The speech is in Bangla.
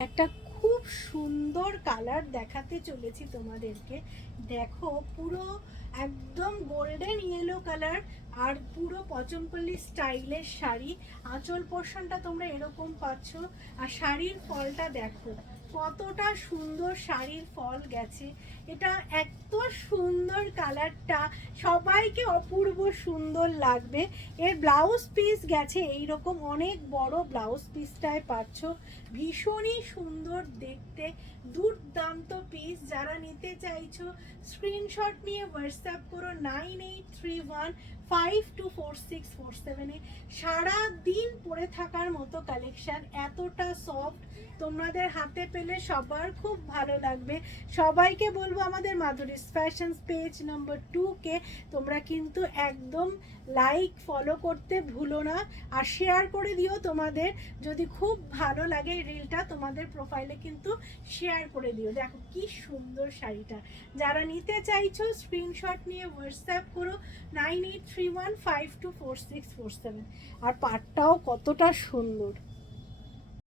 একটা খুব সুন্দর কালার দেখাতে চলেছি তোমাদেরকে। দেখো, পুরো একদম গোল্ডেন ইয়েলো কালার আর পুরো পচমপল্লি স্টাইলের শাড়ি। আঁচল পোর্শনটা তোমরা এরকম পাচ্ছ, আর শাড়ির ফলটা দেখো কতটা সুন্দর শাড়ির ফল গেছে। এটা এত সুন্দর কালারটা, সবাইকে অপূর্ব সুন্দর লাগবে। এর ব্লাউজ পিস গেছে এইরকম অনেক বড় ব্লাউজ পিসটায় পাচ্ছ, ভীষণই সুন্দর দেখতে, দুর্দান্ত পিস। যারা নিতে চাইছো স্ক্রিনশট নিয়ে হোয়াটসঅ্যাপ করো 9831524647-এ। সারা দিন পরে থাকার মতো কালেকশন, এতটা সফট, তোমাদের হাতে পেলে সবার খুব ভালো লাগবে। সবাইকে বলবো আমাদের মাধুরীস ফ্যাশনস পেজ নাম্বার 2কে তোমরা কিন্তু একদম লাইক ফলো করতে ভুলো না, আর শেয়ার করে দিও। তোমাদের যদি খুব ভালো লাগে রিলটা তোমাদের প্রোফাইলে কিন্তু শেয়ার করে দিও। দেখো কি সুন্দর শাড়িটা। যারা নিতে চাইছো স্ক্রিনশট নিয়ে হোয়াটসঅ্যাপ করো 9831524647। আর পাটটাও কতটা সুন্দর।